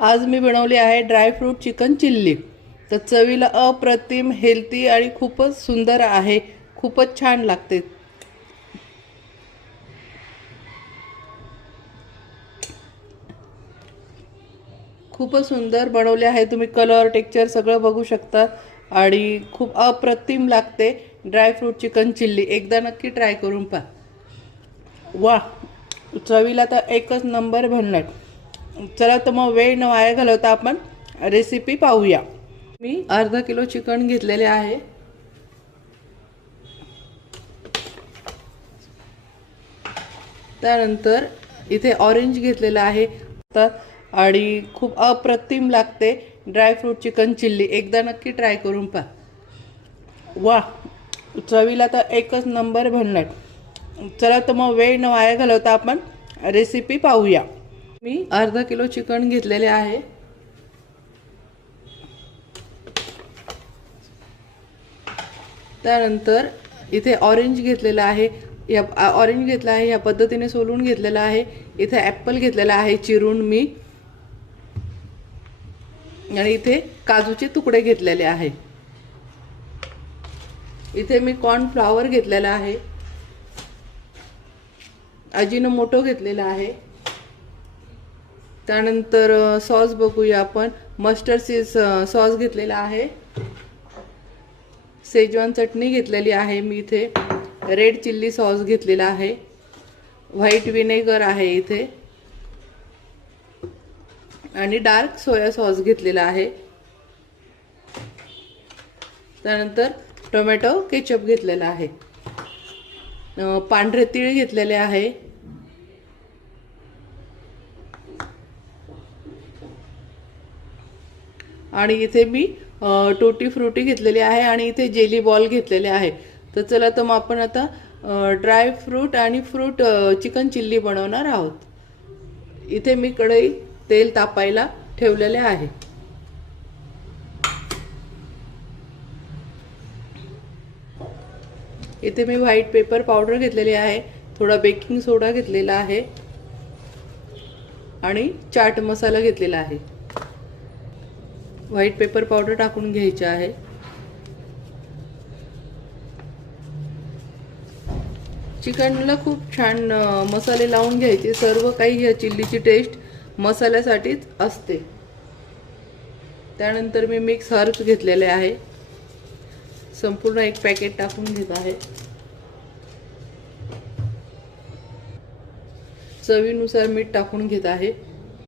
आज मी बनवली आहे ड्रायफ्रूट चिकन चिल्ली। तर चवीला अप्रतिम, हेल्दी आणि खूपच सुंदर आहे। खूपच छान लागते। खूपच सुंदर बनवले आहे। तुम्ही कलर टेक्स्चर सगळं बघू शकता आणि खूप अप्रतिम लागते ड्रायफ्रूट चिकन चिल्ली। एकदा नक्की ट्राय करून पहा। वाह, चवीला तर एकच नंबर बनणार। चला तर मग वेळ न वाया घालवता आपण रेसिपी पाहूया। मी अर्धा किलो चिकन घेतलेले आहे। त्यानंतर इथे ऑरेंज घेतलेला आहे आणि खूप अप्रतिम लागते ड्रायफ्रूट चिकन चिल्ली। एकदा नक्की ट्राय करून पहा। वाह, चवीला तर एकच नंबर बनणार। चला तर मग वेळ न वाया घालवता आपण रेसिपी पाहूया। मी अर्धा किलो चिकन घेतलेले आहे। त्यानंतर इथे ऑरेंज घेतलेला आहे। या ऑरेंज घेतला आहे, या पद्धतीने सोलून घेतलेला आहे। इथे ॲपल घेतलेला आहे चिरून मी, आणि इथे काजूचे तुकडे घेतलेले आहे। इथे मी कॉर्न फ्लॉवर घेतलेला आहे। अजिनोमोटो घेतलेला आहे। त्यानंतर सॉस बघूया आपण। मस्टर्ड सॉस घेतलेला आहे। शेजवान चटणी घेतलेली आहे मी इथे। रेड चिल्ली सॉस घेतलेला आहे। व्हाईट विनेगर आहे इथे, आणि डार्क सोया सॉस घेतलेला आहे। त्यानंतर टोमॅटो केचप घेतलेला आहे। पांढरे तीळ घेतलेले आहे। आणि इथे मी टूटी फ्रुटी घेतलेली आहे, आणि इथे जेली बॉल घेतलेले आहे। तर चला तर मग आपण आता ड्राय फ्रूट आणि फ्रूट चिकन चिल्ली बनवणार आहोत। इथे मी कढई तेल तापायला ठेवलेले आहे। इथे मी व्हाईट पेपर पावडर घेतलेली आहे, थोडा बेकिंग सोडा घेतलेला आहे, आणि चाट मसाला घेतलेला आहे। व्हाईट पेपर पावडर टाकून घ्यायचे आहे। चिकनला खूप छान मसाले लावून घ्यायचे। सर्व काही या चिल्लीची टेस्ट मसाल्यासाठीच असते। त्यानंतर मी मिक्स हर्ब्स घेतलेले आहे। संपूर्ण एक पॅकेट टाकून घेत आहे। चवीनुसार मीठ टाकून घेत आहे।